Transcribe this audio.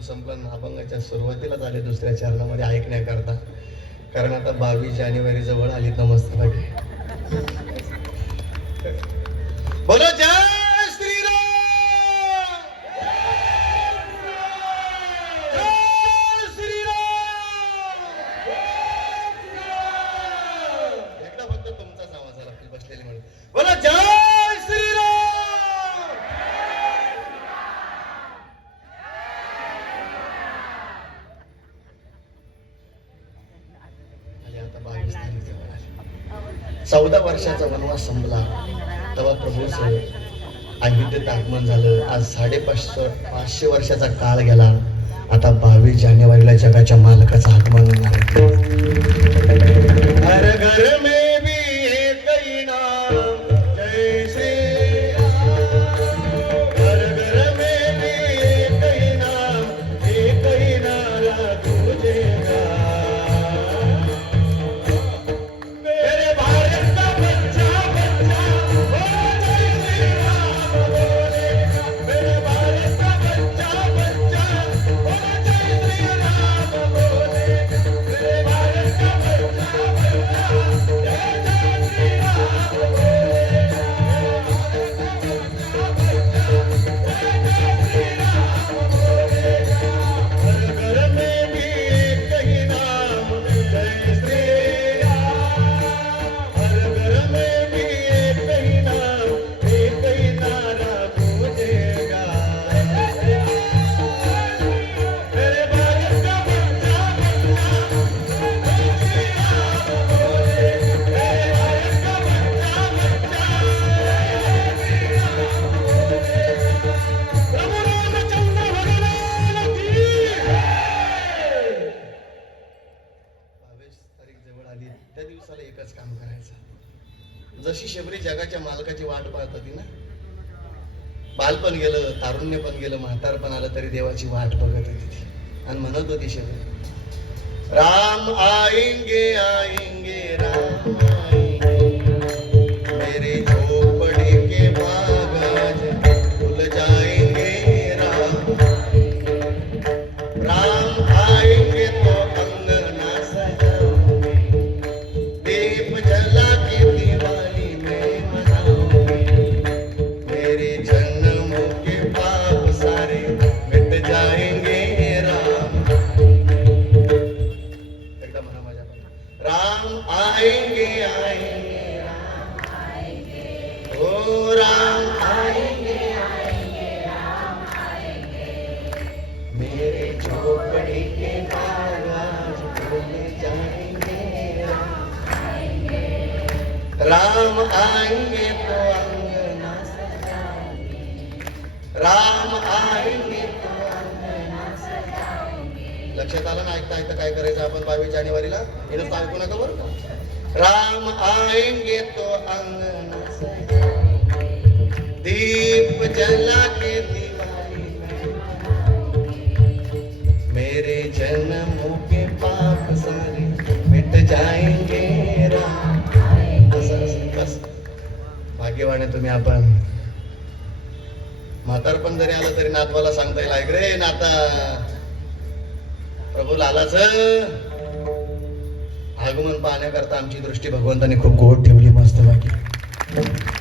संपलन अभंगाच्या सुरुवातीलाच आले दुसऱ्या चरणामध्ये ऐकण्याकरता. कारण आता बावीस जानेवारी जवळ आली नमस्ते बोलो जय श्रीराम जय श्रीराम एकदा फक्त तुमचाच आवाज आला आपली बसलेली म्हणून बोला जय श्रीराम! आणि चौदा वर्षाचा वनवास संपला. तेव्हा प्रभूच अयोध्येत आगमन झालं. आज साडेपाचशे पाचशे वर्षाचा काळ गेला. आता बावीस जानेवारीला जगाच्या मालकाचं आगमन होणार आली त्या दिवसाला एकच काम करायचं. जशी शबरी जगाच्या मालकाची वाट पाहत होती ना बालपण गेलं तारुण्य पण गेलं म्हातारपण आलं तरी देवाची वाट बघत होती ती. आणि म्हणत होती शबरी राम आएंगे राम आएंगे आएंगे। राम आएंगे आएंगे राम आएंगे। मेरे झोपड़ी के बाग आज खुल आएंगे राम। आएंगे तो अंगना सजाएंगे। राम आएंगे लक्षात आलं ना? ऐकता ऐकता काय करायचं आपण बावीस जानेवारीला? इथं ऐकू नका बरं राम आएंगे तो अंगना दीप जला के दिवाली मेरे जन्मों के पाप सारे मिट जाएंगे राम बस. भाग्यवान आहे तुम्ही आपण. म्हातारपण जरी आलं तरी नातवाला सांगता येईल ऐक रे नाता प्रभू लालाच आगमन पाहण्याकरता आमची दृष्टी भगवंताने खूप गोड ठेवली मस्त बाकी